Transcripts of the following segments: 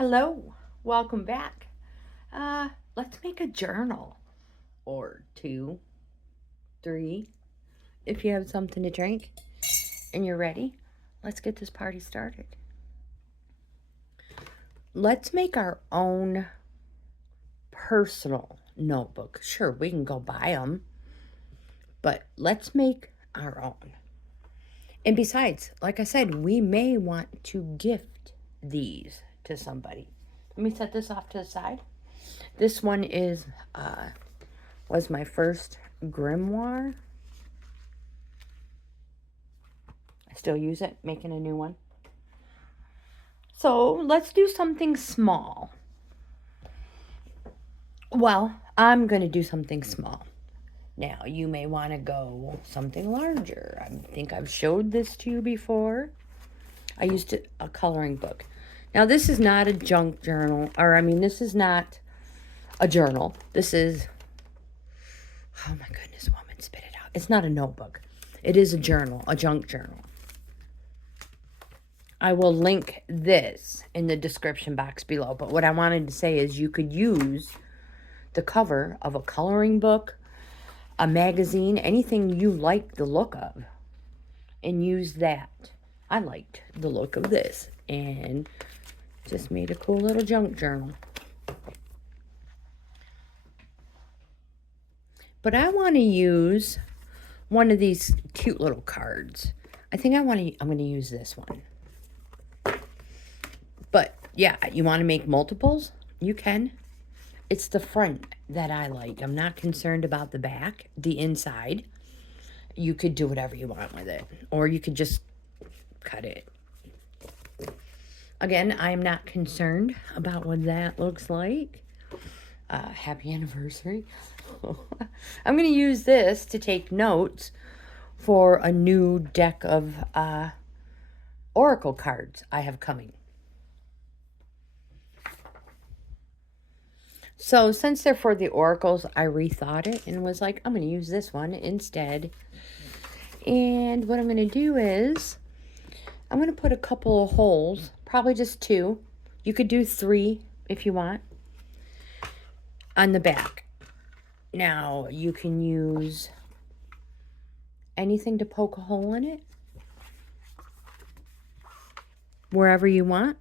Hello, welcome back. Let's make a journal or two, three. If you have something to drink and you're ready, let's get this party started. Let's make our own personal notebook. Sure, we can go buy them, but let's make our own. And besides, like I said, we may want to gift these to somebody. Let me set this off to the side. This one was my first grimoire. I still use it, making a new one. So let's do something small. Well, I'm going to do something small. Now, you may want to go something larger. I think I've showed this to you before. I used a coloring book. Now, this is not a junk journal, this is not a journal. This is, oh my goodness, woman, spit it out. It's not a notebook. It is a journal, a junk journal. I will link this in the description box below. But what I wanted to say is you could use the cover of a coloring book, a magazine, anything you like the look of, and use that. I liked the look of this and just made a cool little junk journal. But I want to use one of these cute little cards. I think I'm going to use this one. But yeah, you want to make multiples? You can. It's the front that I like. I'm not concerned about the back, the inside. You could do whatever you want with it. Or you could just cut it. Again, I'm not concerned about what that looks like. Happy anniversary. I'm going to use this to take notes for a new deck of oracle cards I have coming. So since they're for the oracles, I rethought it and was like, I'm going to use this one instead. And what I'm going to do is I'm going to put a couple of holes, probably just 2. You could do 3 if you want, on the back. Now, you can use anything to poke a hole in it, wherever you want.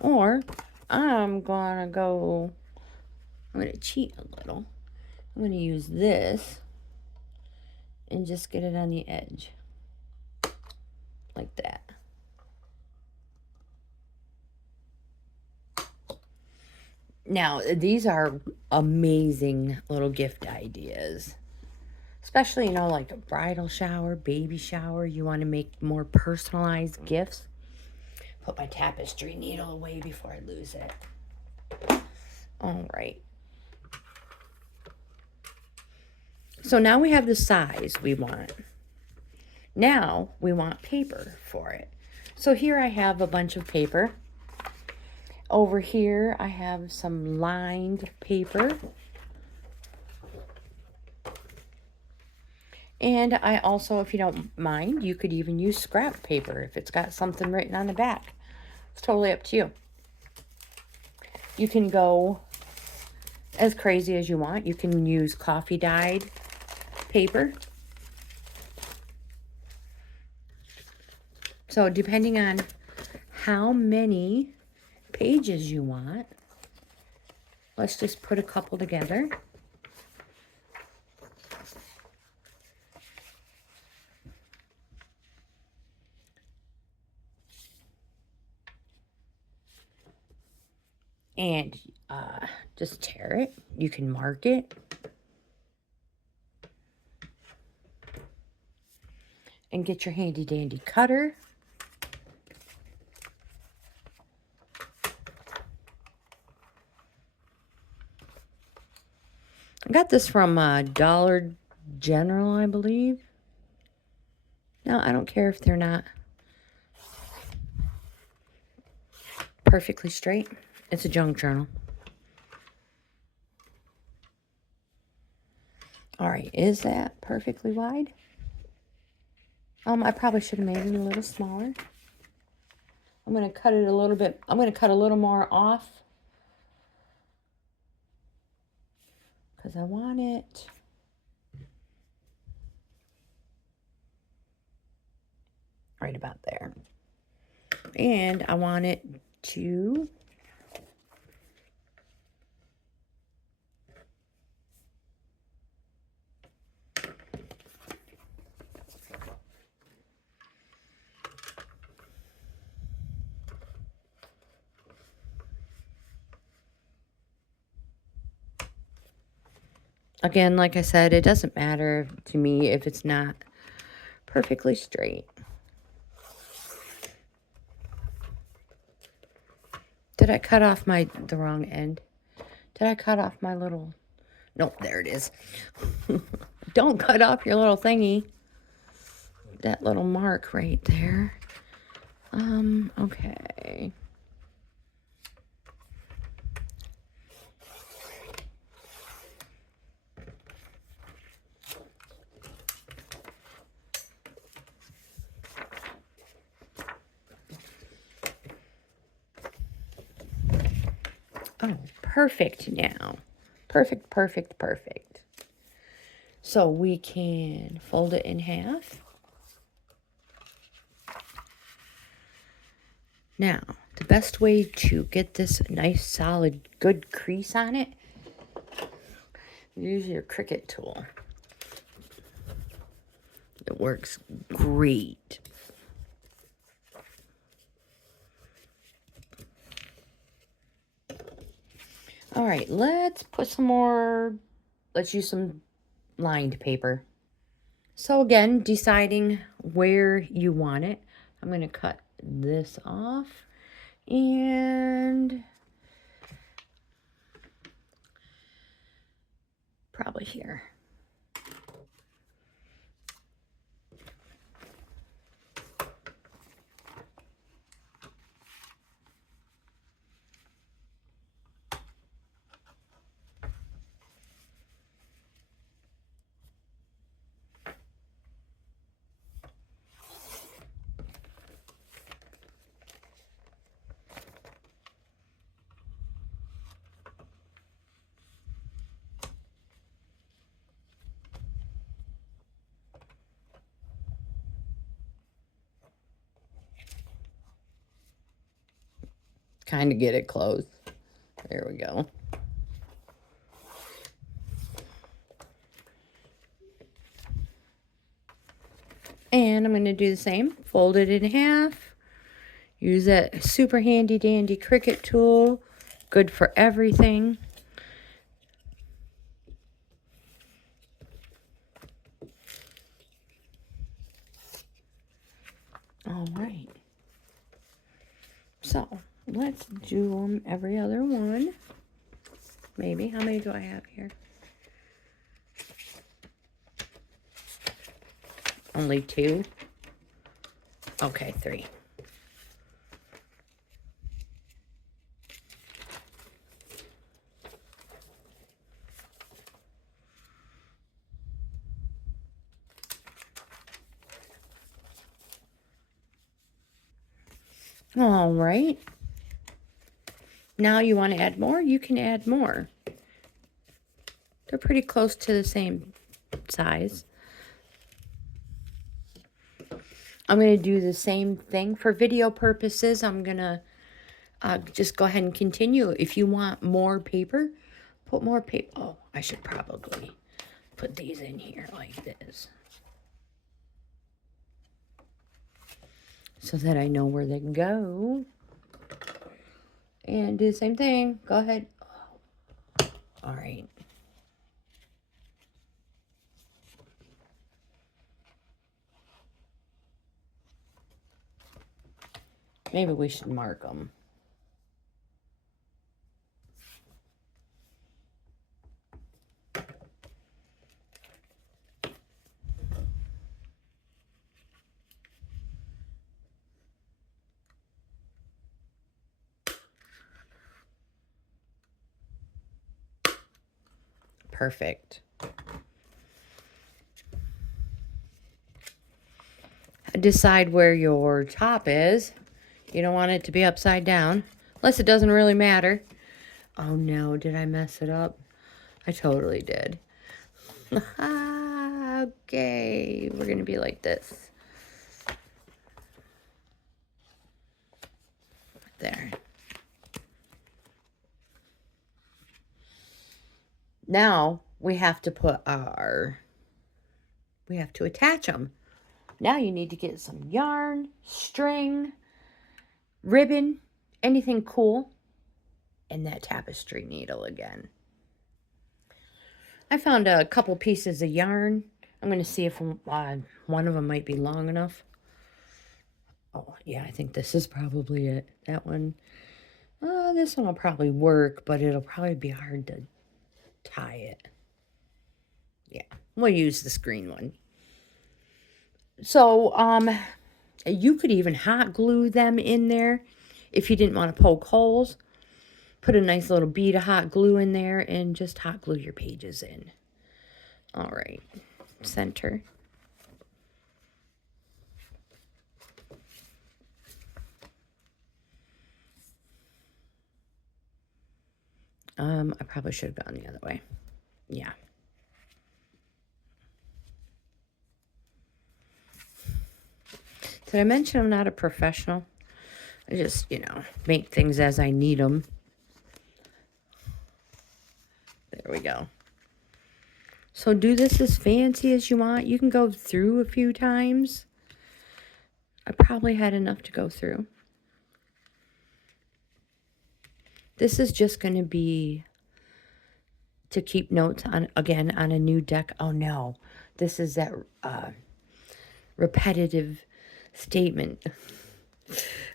Or I'm going to cheat a little. I'm going to use this and just get it on the edge. Like that. Now, these are amazing little gift ideas. Especially, like a bridal shower, baby shower. You want to make more personalized gifts. Put my tapestry needle away before I lose it. All right. So now we have the size we want. Now we want paper for it. So here I have a bunch of paper. Over here I have some lined paper. And I also, if you don't mind, you could even use scrap paper if it's got something written on the back. It's totally up to you. You can go as crazy as you want. You can use coffee dyed paper. So depending on how many pages you want, let's just put a couple together. And just tear it. You can mark it. And get your handy dandy cutter. I got this from Dollar General, I believe. Now, I don't care if they're not perfectly straight. It's a junk journal. All right, is that perfectly wide? I probably should have made it a little smaller. I'm going to cut it a little bit. I'm going to cut a little more off because I want it right about there. And I want it to again, like I said, it doesn't matter to me if it's not perfectly straight. Did I cut off the wrong end? Did I cut off my little... Nope, there it is. Don't cut off your little thingy. That little mark right there. Okay. Oh, perfect now. Perfect, perfect, perfect. So we can fold it in half. Now, the best way to get this nice, solid, good crease on it, use your Cricut tool. It works great. All right, let's use some lined paper. So again, deciding where you want it. I'm going to cut this off and probably here. Kind of get it close. There we go. And I'm going to do the same. Fold it in half. Use that super handy dandy Cricut tool. Good for everything. All right. So let's do them every other one. Maybe. How many do I have here? Only 2? Okay, 3. All right. Now you want to add more? You can add more. They're pretty close to the same size. I'm going to do the same thing. For video purposes, I'm going to just go ahead and continue. If you want more paper, put more paper. Oh, I should probably put these in here like this, so that I know where they can go. And do the same thing. Go ahead. All right. Maybe we should mark them. Perfect. Decide where your top is. You don't want it to be upside down. Unless it doesn't really matter. Oh no, did I mess it up? I totally did. Okay, we're going to be like this. There. Now we have to put we have to attach them. Now you need to get some yarn, string, ribbon, anything cool, and that tapestry needle again. I found a couple pieces of yarn. I'm going to see if one of them might be long enough. Oh, yeah, I think this is probably it. That one, this one will probably work, but it'll probably be hard to tie it. Yeah, we'll use this green one. So, you could even hot glue them in there if you didn't want to poke holes. Put a nice little bead of hot glue in there and just hot glue your pages in. All right, center. I probably should have gone the other way. Yeah. Did I mention I'm not a professional? I just, you know, make things as I need them. There we go. So do this as fancy as you want. You can go through a few times. I probably had enough to go through. This is just going to be to keep notes on, again, on a new deck. Oh no, this is that repetitive statement.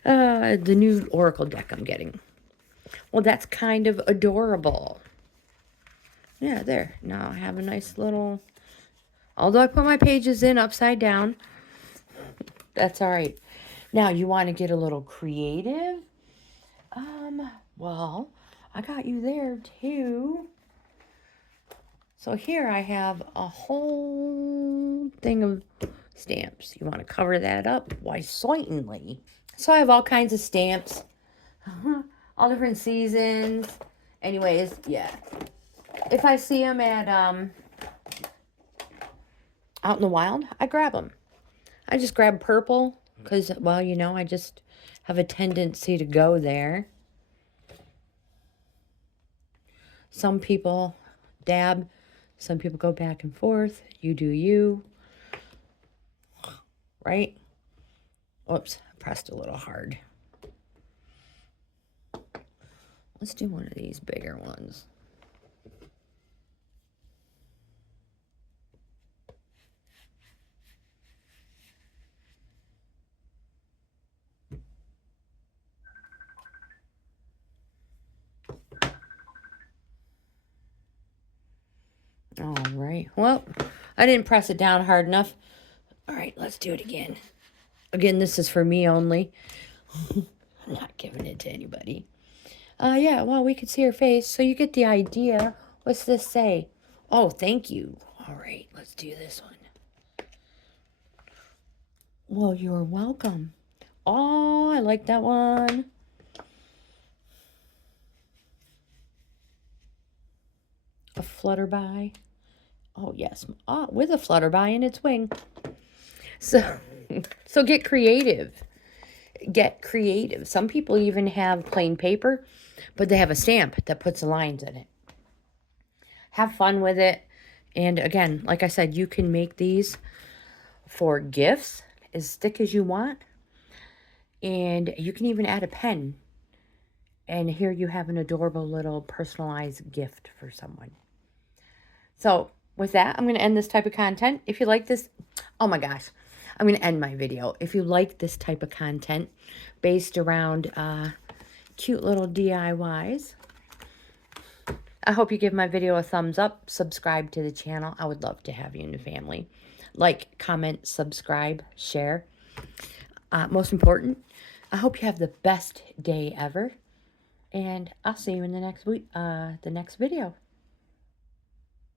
The new Oracle deck I'm getting. Well, that's kind of adorable. Yeah, there. Now I have a nice little... Although I put my pages in upside down, that's all right. Now, you want to get a little creative? Well, I got you there too. So here I have a whole thing of stamps. You want to cover that up? Why, certainly. So I have all kinds of stamps. All different seasons. Anyways, yeah. If I see them at, out in the wild, I grab them. I just grab purple because, well, you know, I just have a tendency to go there. Some people dab. Some people go back and forth. You do you. Right? Oops, I pressed a little hard. Let's do one of these bigger ones. All right. Well, I didn't press it down hard enough. All right, let's do it again. Again, this is for me only. I'm not giving it to anybody. Yeah, well, we could see her face, so you get the idea. What's this say? Oh, thank you. All right, let's do this one. Well, you're welcome. Oh, I like that one. A flutterby. Oh, yes. Oh, with a flutterby in its wing. So get creative. Get creative. Some people even have plain paper, but they have a stamp that puts the lines in it. Have fun with it. And again, like I said, you can make these for gifts as thick as you want. And you can even add a pen. And here you have an adorable little personalized gift for someone. So with that, I'm going to end this type of content. If you like this, oh my gosh, I'm going to end my video. If you like this type of content based around cute little DIYs, I hope you give my video a thumbs up, subscribe to the channel. I would love to have you in the family. Like, comment, subscribe, share. Most important, I hope you have the best day ever. And I'll see you in the next week, the next video.